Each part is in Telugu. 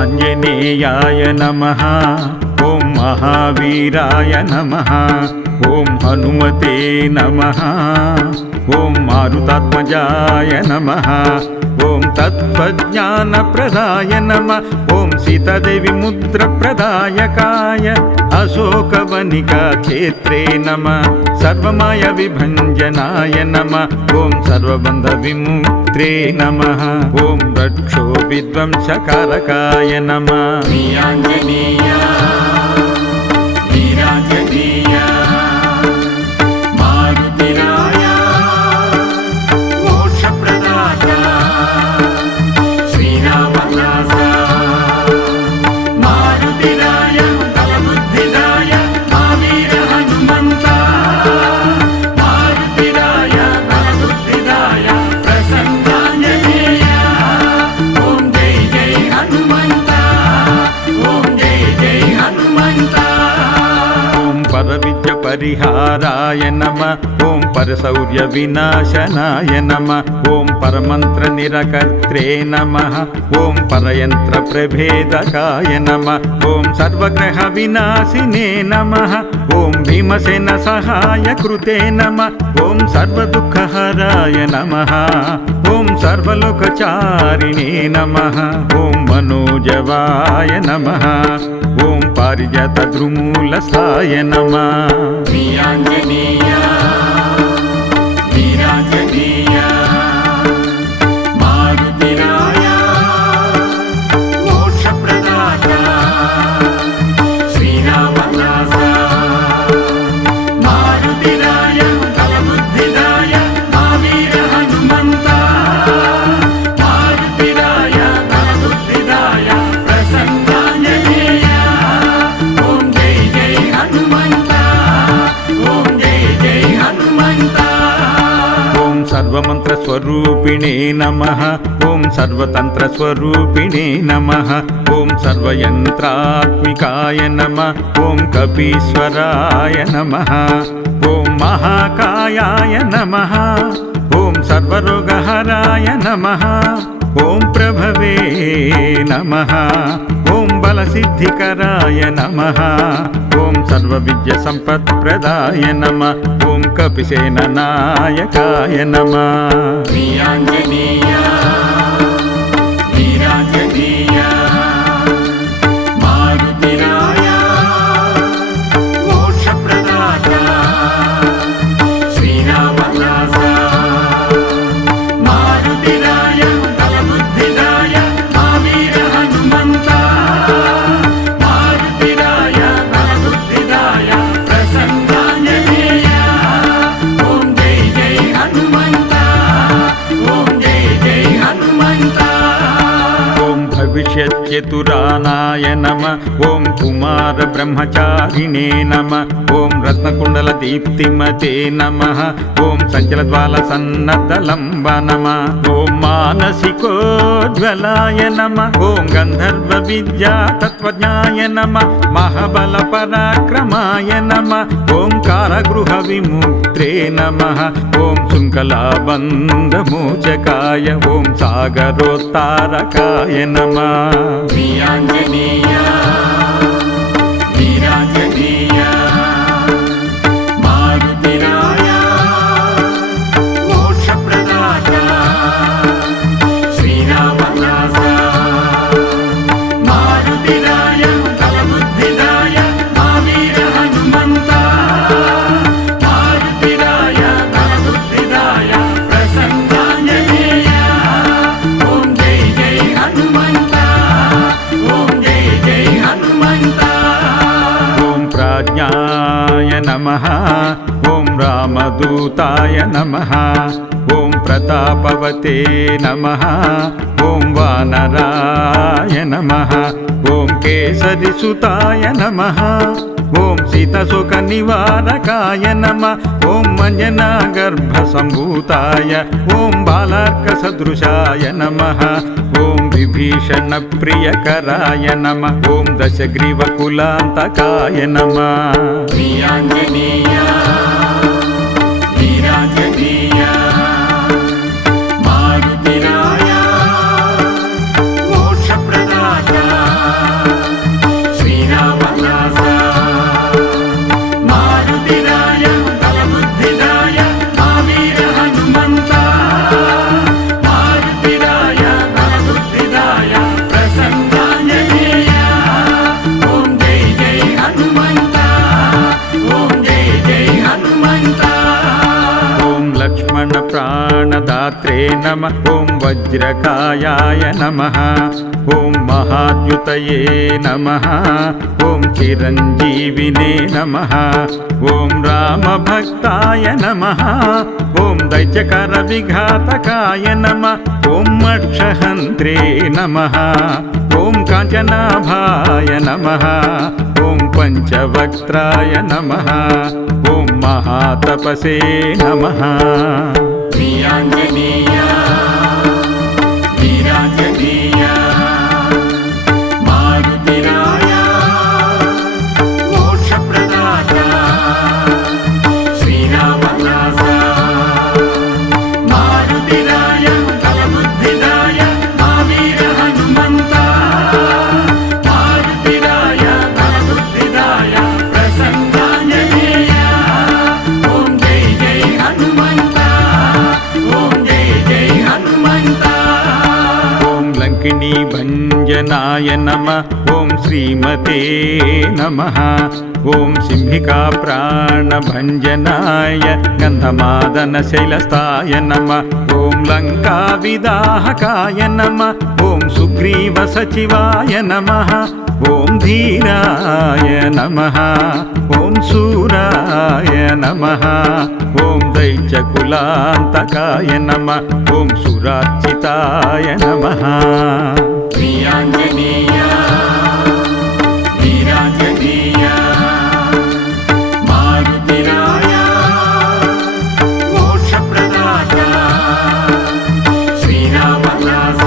ఆంజనేయాయ నమః. ఓం మహావీరాయ నమః. ఓం హనుమతే నమః. ఓం మారుతాత్మజాయ నమః. ఓం తత్వజ్ఞానప్రదాయ నమః. ఓం సీతాదేవి ముద్రప్రదాయకాయ అశోకవనికా క్షేత్రే నమః. సర్వమాయ విభంజనాయ నమః. ఓం సర్వబంధ విముక్త్రే నమః. ఓం రక్షో విధ్వంసకారకాయ నమః. శ్రీయాంజనేయ వీరాంజనేయ మారుతిరాయ మోక్షప్రదాత శ్రీరామదాస మారుతిరాయ బలబుద్ధిదాయ మావీర హనుమంత మారుతిరాయ బలబుద్ధిదాయ ప్రసన్నాంజనేయ. ఓం జై జై హనుమంత. ఓం జై జై హనుమంత. ఓం పరవిద్య పరిహారాయ నమః. ఓం పరశౌర్య వినాశనాయ నమః. ఓం పరమంత్ర నిరకర్త్రే నమః. ఓం పరయంత్ర ప్రభేదకాయ నమః. ఓం సర్వగ్రహ వినాశినే నమః. ఓం భీమసేన సహాయ కృతే నమః. ఓం సర్వదుఃఖహరాయ నమః. ఓం సర్వలోకచారిణే నమః. ఓం మనోజవాయ నమః. ఓం పారిజాత ద్రుమూలస్థాయ నమః. శ్రీయాంజనేయ వీరాంజనేయ మారుతిరాయ మోక్షప్రదాత శ్రీరామదాస మారుతిరాయ బలబుద్ధిదాయ మావీర హనుమంత మారుతిరాయ బలబుద్ధిదాయ ప్రసన్నాంజనేయ. ఓం జై జై హనుమంత. ఓం జై జై హనుమంత. ఓం సర్వమంత్ర స్వరూపిణే నమః. ఓం సర్వతంత్ర స్వరూపిణే నమః. ఓం సర్వయంత్రాత్మికాయ నమః. ఓం కపీశ్వరాయ నమః. ఓం మహాకాయాయ నమః. ఓం సర్వరోగహరాయ నమః. ఓం ప్రభవే నమః. ఓం బలసిద్ధికరాయ నమః. ఓం సర్వవిద్య సంపత్ప్రదాయ నమః. ఓం కపిసేన నాయకాయ నమః. శ్రీయాంజనేయ వీరాంజనేయ మారుతిరాయ మోక్షప్రదాత శ్రీరామదాస మారుతిరాయ బలబుద్ధిదాయ మావీర హనుమంత మారుతిరాయ బలబుద్ధిదాయ ప్రసన్నాంజనేయ. ఓం జై జై హనుమంత. ఓం జై జై హనుమంత. ఓం భవిష్యత్యతురానాయ నమః. ఓం కుమార బ్రహ్మచారిణే నమః. ఓం రత్నకుండల దీప్తిమతే నమః. ఓం సంచలద్వాల సన్నద్ధలంబ నమః. ఓం మానసికోజ్వలాయ నమః. ఓం గంధర్వ విద్యా తత్వజ్ఞాయ నమః. మహాబల పరాక్రమాయ నమః. ఓం కారగృహ విముక్త్రే నమః. ఓం శృంఖలాబంధమోచకాయ. ఓం సాగరోత్తారకాయ నమః. శ్రీయాంజనేయ వీరాంజనేయ మారుతిరాయ మోక్షప్రదాత శ్రీరామదాస మారుతిరాయ బలబుద్ధిదాయ మావీర హనుమంత మారుతిరాయ బలబుద్ధిదాయ ప్రసన్నాంజనేయ. ఓం జై జై హనుమంత. ఓం జై జై హనుమంత. ఓం ప్రాజ్ఞాయ నమః. ఓం రామదూతాయ నమః. ఓం ప్రతాపవతే నమః. ఓం వానరాయ నమః. ఓం కేసరిసుతాయ నమః. ఓం సీతశోక నివారకాయ నమః. ఓం అంజనాగర్భసంభూతాయ. ఓం బాలార్క సదృశాయ నమః. ఓం విభీషణ ప్రియకరాయ నమః. ఓం దశగ్రీవకులాంతకాయ నమః. శ్రీయాంజనేయ వీరాంజనేయ మారుతిరాయ మోక్షప్రదాత नमः ॐ वज्रकायाय नमः ॐ महाद्युतये नमः ॐ चिरञ्जीविने नमः ॐ रामभक्ताय नमः ॐ दैत्यकरविघातकाय नमः ॐ मक्षहन्त्रे नमः ॐ काञ्चनाभाय नमः ॐ पञ्चवक्त्राय नमः ॐ महातपसे नमः श्रीयाञ्जनेय वीराञ्जनेय मारुतिराय मोक्षप्रदाता श्रीरामदास मारुतिराय बलबुद्धिदाय महावीर हनुमन्त मारुतिराय बलबुद्धिदाय प्रसन्नाञ्जनेय ॐ जय जय हनुमन्त ॐ जय जय हनुमन्त ॐ लङ्किनी भञ्जनाय नमः ॐ श्रीमते नमः ॐ सिंहिका प्राणभञ्जनाय गन्धमादनशैलस्थाय नमः ॐ लङ्काविदाहकाय नमः ॐ सुग्रीवसचिवाय नमः ॐ धीराय नमः ॐ शूराय नमः ॐ दैत्यकुलान्तकाय नमः ॐ सुरार्चिताय नमः श्रीयाञ्जनेय वीराञ्जनेय मारुतिराय मोक्षप्रदाता श्रीरामदास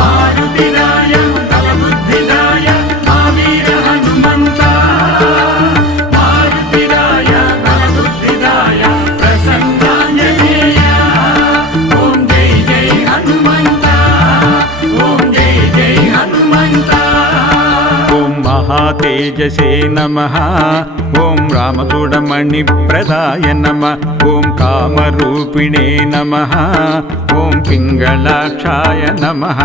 मारुतिराय बलबुद्धिदाय महावीर हनुमन्त मारुतिराय बलबुद्धिदाय प्रसन्नाञ्जनेय ॐ जय जय हनुमन्त ॐ जय जय हनुमन्त ॐ महातेजसे नमः ॐ रामचूडमणिप्रदाय नमः ॐ कामरूपिणे नमः ॐ पिङ्गलाक्षाय नमः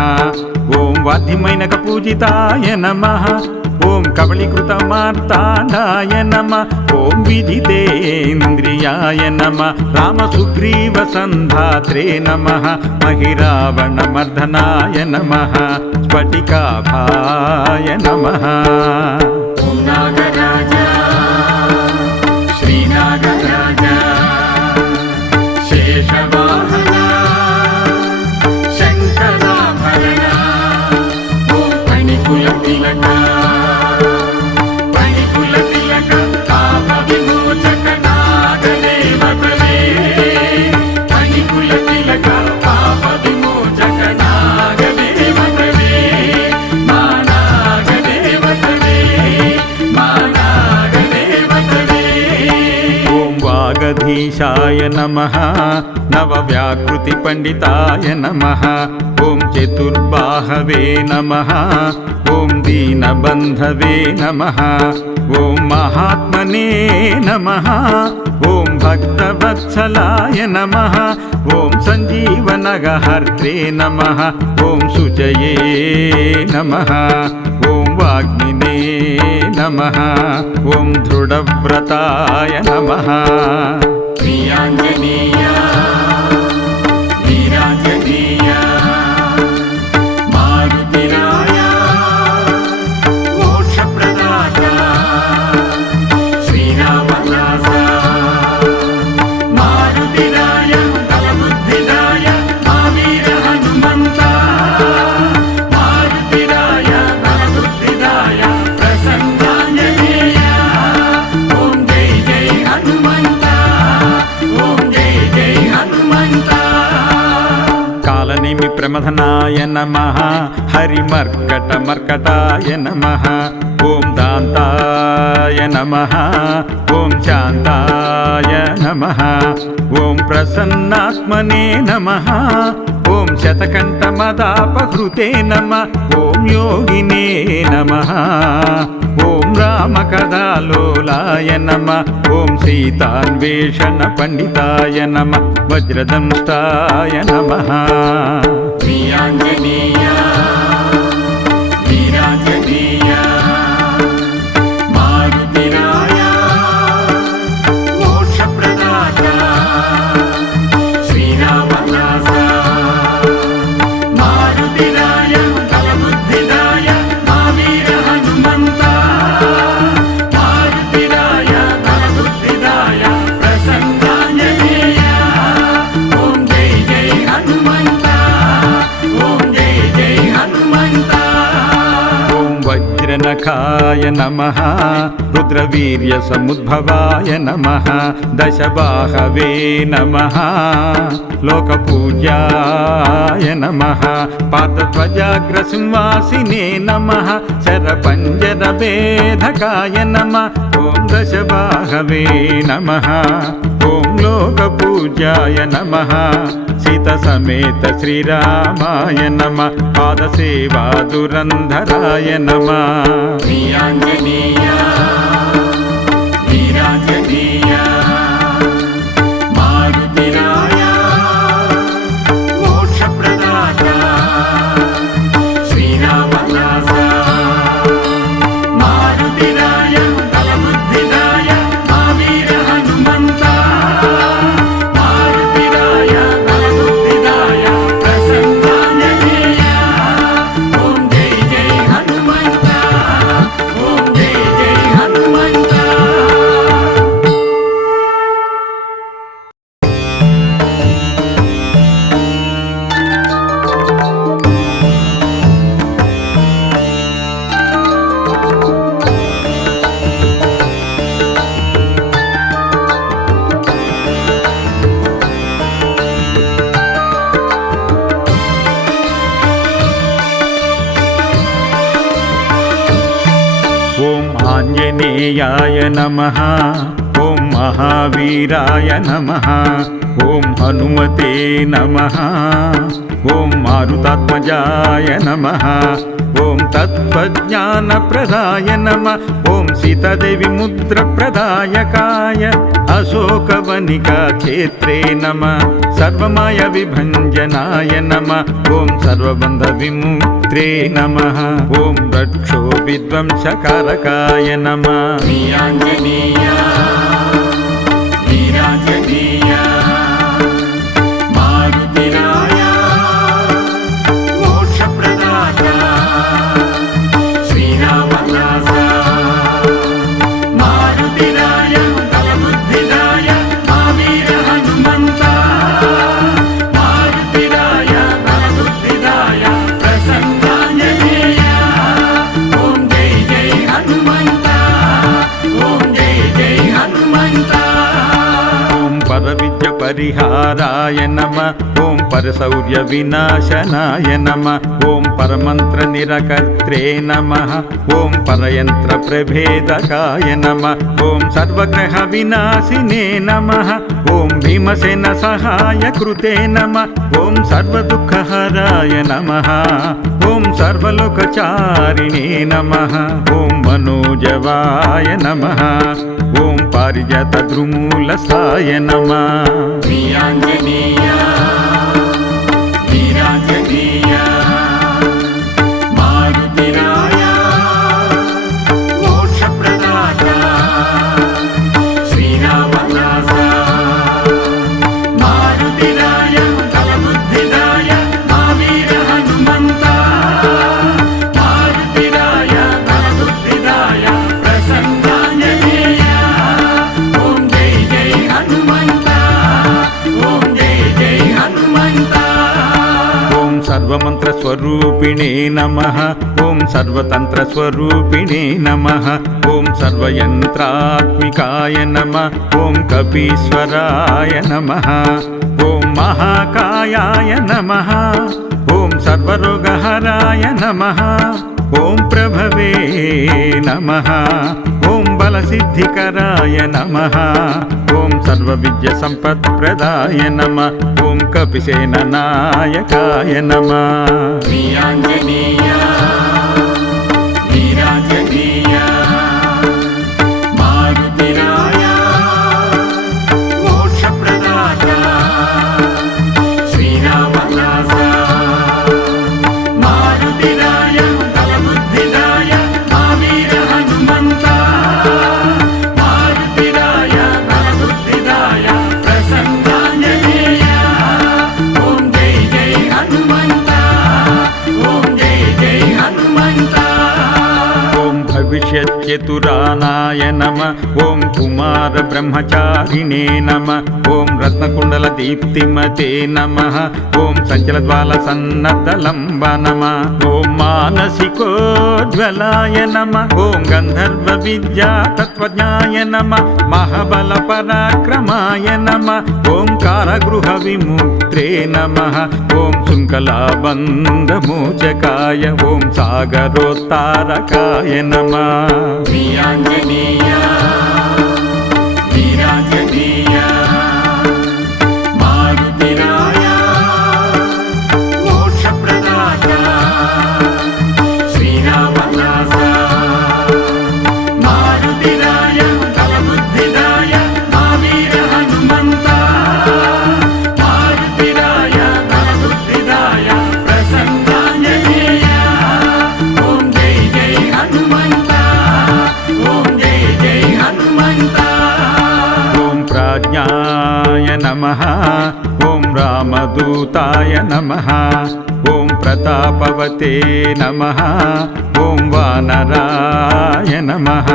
ॐ वाद्यमैनकपूजिताय नमः ॐ कबलीकृतमार्ताण्डाय नमः ॐ विजितेन्द्रियाय नमः रामसुग्रीवसन्धात्रे नमः महिरावणमर्दनाय नमः स्फटिकाभाय नमः ॐ नागराज श्रीनागराज शेषवाहन शङ्कराभरण ॐ फणिकुलतिलक पापविमोचक नागदेवतवे फणिकुलतिलक पापविमोचक नागदेवतवे मानागदेवतवे मानागदेवतवे ॐ वागधीशाय नमः नवव्याकृतिपण्डिताय नमः ॐ चतुर्बाहवे नमः ॐ दीनबन्धवे नमः ॐ महात्मने नमः ॐ भक्तवत्सलाय नमः ॐ सञ्जीवनगहर्त्रे नमः ॐ शुचये नमः ॐ वाग्मिने नमः ॐ दृढव्रताय नमः श्रीयाञ्जनेय वीराञ्जनेय मारुतिराय मोक्षप्रदाता श्रीरामदास मारुतिराय बलबुद्धिदाय महावीर हनुमन्त मारुतिराय बलबुद्धिदाय प्रसन्नाञ्जनेय ॐ जय जय हनुमन्त ॐ जय जय हनुमन्त कालनेमि प्रमथनाय नमः हरिमर्कटमर्कटाय नमः ॐ दान्ताय नमः ॐ शान्ताय नमः ॐ प्रसन्नात्मने नमः ॐ शतकण्ठमदापहृते नमः ॐ योगिने नमः ॐ रामकथालोलाय नमः ॐ सीतान्वेषणपण्डिताय नमः वज्रदंष्टाय नमः श्रीयाञ्जनेय वीराञ्जनेय मारुतिराय मोक्षप्रदाता श्रीरामदास హనుమంత ఓం వజ్రనఖాయ నమః రుద్రవీర్యసముద్భవాయ నమః దశబాహవే నమః లోకపూజ్యాయ నమః పాదధ్వజాగ్రసింహాసినే నమః శరపంజరభేదకాయ నమః ఓం దశబాహవే నమః ఓం లోకపూజ్యాయ నమః సీతసమేత శ్రీరామాయ నమః పాదసేవా దురంధరాయ నమః శ్రీయాంజనేయ వీరాంజనేయ మారుతిరాయ మోక్షప్రదాత శ్రీరామదాస మారుతిరాయ బలబుద్ధిదాయ మా వీర హనుమంత మారుతిరాయ బలబుద్ధిదాయ ప్రసన్నాంజనేయ ఓం జై జై హనుమంత ఓం జై జై హనుమంత ఓం ఆంజనేయాయ నమః ఓం మహావీరాయ నమః ఓం హనుమతే నమః ఓం మారుతాత్మజాయ నమః ఓం తత్వజ్ఞానప్రదాయ నమః ఓం సీతాదేవి ముద్రప్రదాయకాయ అశోకవనికా క్షేత్రే నమః సర్వమాయ విభంజనాయ నమః ఓం సర్వబంధ విముక్త్రే నమః ఓం రక్షో విధ్వంసకారకాయ నమః శ్రీయాంజనేయ వీరాంజనేయ మారుతిరాయ మోక్షప్రదాత శ్రీరామదాస మారుతిరాయ బలబుద్ధిదాయ మా వీర హనుమంత మారుతిరాయ బలబుద్ధిదాయ ప్రసన్నాంజనేయ ఓం జై జై హనుమంత ఓం జై జై హనుమంత ఓం పరవిద్య పరిహారాయ నమః ఓం పరశౌర్య వినాశనాయ నమః ఓం పరమంత్ర నిరకర్త్రే నమః ఓం పరయంత్ర ప్రభేదకాయ నమః ఓం సర్వగ్రహ వినాశినే నమః ఓం భీమసేన సహాయ కృతే నమః ఓం సర్వదుఃఖహరాయ నమః ఓం సర్వలోకచారిణే నమః ఓం మనోజవాయ నమః ఓం పారిజాత ద్రుమూలసాయ నమః శ్రీయాంజనేయ వీరాంజనేయ మారుతిరాయ మోక్షప్రదాత శ్రీరామదాస మారుతిరాయ బలబుద్ధిదాయ మా వీర హనుమంత మారుతిరాయ బలబుద్ధిదాయ ప్రసన్నాంజనేయ ఓం జై జై హనుమంత ఓం జై జై హనుమంత ఓం సర్వమంత్ర స్వరూపిణే నమః ఓం సర్వతంత్ర స్వరూపిణే నమః ఓం సర్వయంత్రాత్మికాయ నమః ఓం కపీశ్వరాయ నమః ఓం మహాకాయాయ నమః ఓం సర్వరోగహరాయ నమః ఓం ప్రభవే నమః ఓం బలసిద్ధికరాయ నమః ఓం సర్వవిద్య సంపత్ప్రదాయ నమః ఓం కపిసేన నాయకాయ నమః శ్రీయాంజనేయ వీరాంజనేయ మారుతిరాయ మోక్షప్రదాత శ్రీరామదాస మారుతిరాయ బలబుద్ధిదాయ మా వీర హనుమంత మారుతిరాయ బలబుద్ధిదాయ ప్రసన్నాంజనేయ ఓం జై జై హనుమంత ఓం జై జై भविष्यच्चतुरानाय नमः ॐ कुमार ब्रह्मचारिणे नमः ॐ रत्नकुण्डलदीप्तिमते नमः ॐ सञ्चलज्वालसन्नद्धलम्ब नमः ॐ मानसिकोज्ज्वलाय नमः ॐ गन्धर्वविद्यातत्त्वज्ञाय नमः महाबलपराक्रमाय नमः ॐ कारागृहविमुक्त्रे नमः ॐ शुङ्कलाबन्धमोचकाय ॐ सागरोत्तारकाय नमः वीराञ्जनेय वीराञ्जनेय मारुतिराय मोक्षप्रदाता श्रीरामदास मारुतिराय बलबुद्धिदाय महावीर हनुमन्त मारुतिराय बलबुद्धिदाय प्रसन्नाञ्जनेय ॐ जय जय हनुमन्त ॐ जय जय हनुमन्त ॐ प्राज्ञाय नमः ॐ रामदूताय नमः ॐ प्रतापवते नमः ॐ वानराय नमः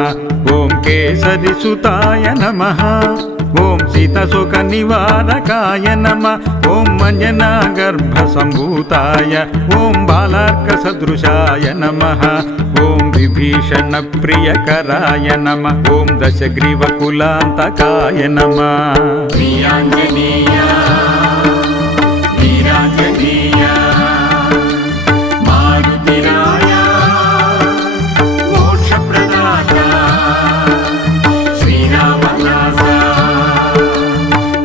ॐ केसरिसुताय नमः ॐ सीतशोकनिवारकाय नमः ॐ मञ्जनागर्भसम्भूताय ॐ बालार्कसदृशाय नमः ॐ विभीषणप्रियकराय नमः ॐ दशग्रीवकुलान्तकाय नमः वीराञ्जनेय वीराञ्जनेय मारुतिराय मोक्षप्रदाता श्रीरामदास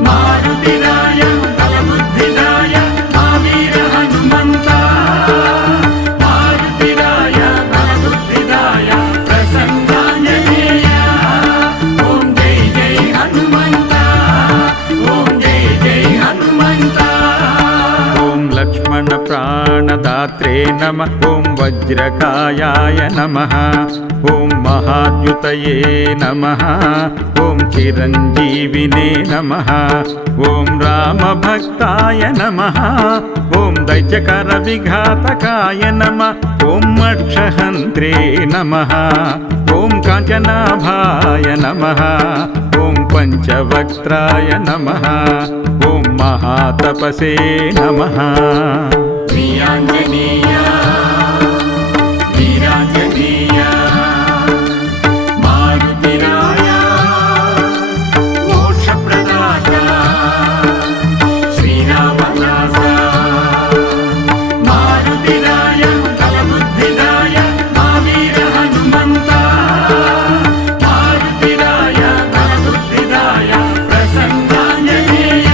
मारुतिराय बलबुद्धिदाय महावीर हनुमन्त मारुतिराय बलबुद्धिदाय प्रसन्नाञ्जनेय ॐ जय जय हनुमन्त ॐ जय जय हनुमन्त ॐ लक्ष्मणप्राणदात्रे नमः ॐ वज्रकायाय नमः ॐ महाद्युतये नमः ॐ चिरञ्जीविने नमः ॐ रामभक्ताय नमः ॐ दैत्यकरविघातकाय नमः ॐ मक्षहन्त्रे नमः ॐ काञ्चनाभाय नमः ॐ पञ्चवक्त्राय नमः ॐ महातपसे नमः वीराञ्जनेय वीराञ्जनेय मारुतिराय मोक्षप्रदाता श्रीरामदास मारुतिराय बलबुद्धिदाय महावीर हनुमन्त मारुतिराय बलबुद्धिदाय प्रसन्नाञ्जनेय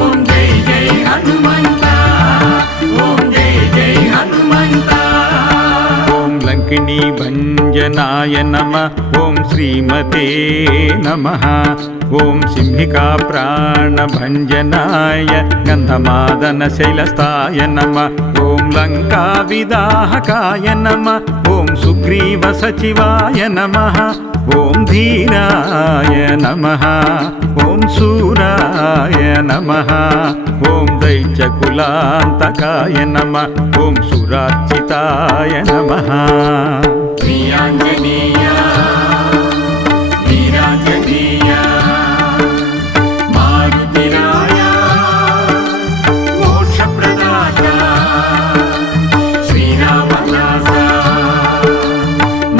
ॐ जय जय हनुमन्त ॐ जय जय हनुमन्त ॐ लङ्किणीभञ्जनाय नमः ॐ श्रीमते नमः ॐ सिंहिकाप्राणभञ्जनाय गन्धमादनशैलस्थाय नमः ॐ लङ्काविदाहकाय नमः ॐ सुग्रीवसचिवाय नमः ॐ धीराय नमः ॐ शूराय नमः ॐ दैत्यकुलान्तकाय नमः ॐ सुरार्चिताय नमः वीराञ्जनेय वीराञ्जनेय मारुतिराय मोक्षप्रदाता श्रीरामदास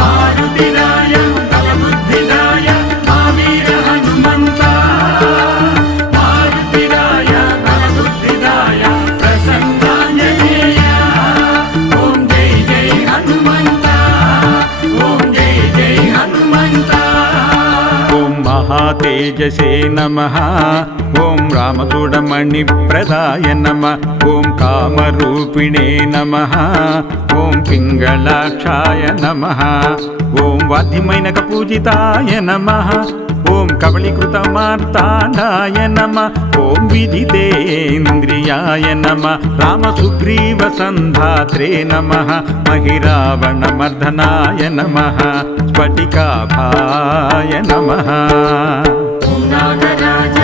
मारुतिराय बलबुद्धिदाय महावीर हनुमन्त मारुतिराय बलबुद्धिदाय प्रसन्नाञ्जनेय ॐ जय जय हनुमन्त ॐ जय जय हनुमन्त ॐ महातेजसे नमः ॐ रामचूडमणिप्रदाय नमः ॐ कामरूपिणे नमः ॐ पिङ्गलाक्षाय नमः ॐ वाद्यमैनकपूजिताय नमः ॐ कबलीकृतमार्ताण्डाय नमः ॐ विजितेन्द्रियाय नमः रामसुग्रीवसन्धात्रे नमः महिरावणमर्दनाय नमः स्फटिकाभाय नमः ॐ नागराज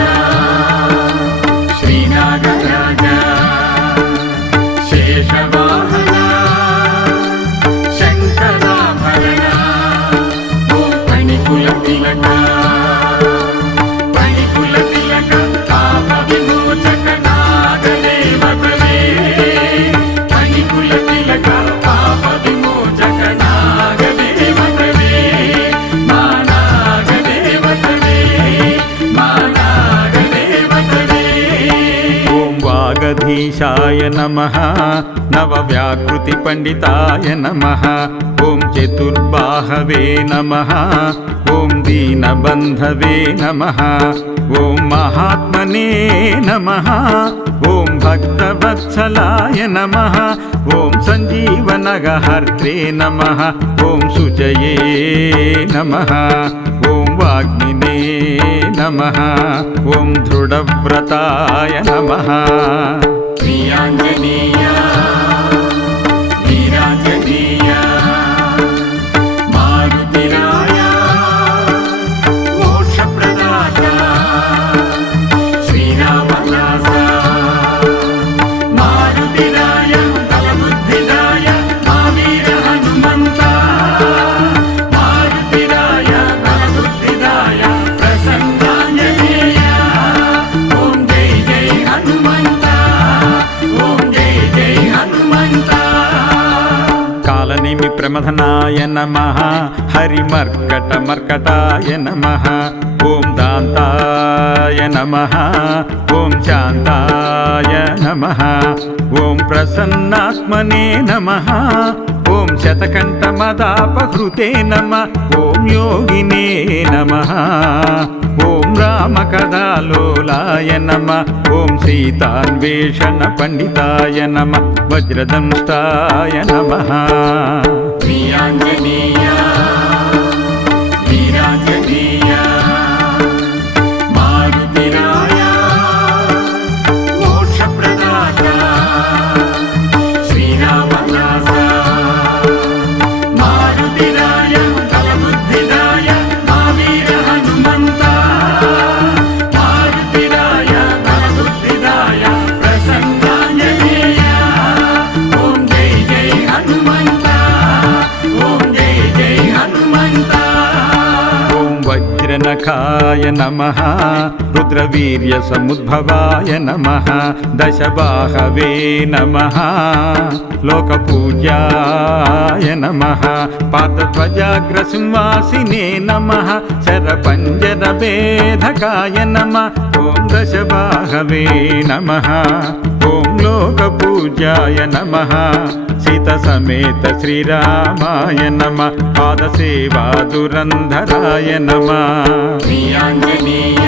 श्रीनागराज शेषवाहन शङ्कराभरण నవనీశాయ నమః నవవ్యాకృతి పండితాయ నమః ఓం చతుర్బాహవే నమః ఓం దీనబంధవే నమః ఓం మహాత్మనే నమః ఓం భక్తవత్సలాయ నమః ఓం సంజీవనగహర్త్రే నమః ఓం శుచయే నమః ఓం వాగ్మినే నమః ఓం దృఢవ్రతాయ నమః శ్రీయాంజనేయ వీరాంజనేయ మారుతిరాయ మోక్షప్రదాత శ్రీరామదాస మారుతిరాయ బలబుద్ధిదాయ మావీర హనుమంత మారుతిరాయ బలబుద్ధిదాయ ప్రసన్నాంజనేయ ఓం జై జై హనుమంత ఓం జై జై హనుమంత కాలనేమి ప్రమథనాయ నమః హరిమర్కటమర్కటాయ నమః ఓం దాంతాయ నమః ఓం శాంతాయ నమః ఓం ప్రసన్నాత్మనే నమః ఓం శతకంఠమదాపహృతే నమః ఓం యోగినే నమః ఓం రామకథాలోలాయ నమః ఓం సీతాన్వేషణ పండితాయ నమః వజ్రదంష్టాయ నమః శ్రీయాంజనేయ వీరాంజనేయ మారుతిరాయ మోక్షప్రదాత శ్రీరామదాస మారుతిరాయ బలబుద్ధిదాయ మావీర హనుమంత మారుతిరాయ బలబుద్ధిదాయ ప్రసన్నాంజనేయ ఓం జై జై హనుమంత ఓం జై జై హనుమంత ఓం వజ్రనఖాయ నమః రుద్రవీర్యసముద్భవాయ నమః దశబాహవే నమః లోకపూజ్యాయ నమః పాదధ్వజాగ్రసింహాసినే నమః శరపంజరభేదకాయ నమః ఓం దశబాహవే నమః ఓం లోకపూజ్యాయ నమః సీతసమేత శ్రీరామాయ నమః పాదసేవాదురంధరాయ నమః శ్రీయాంజనేయ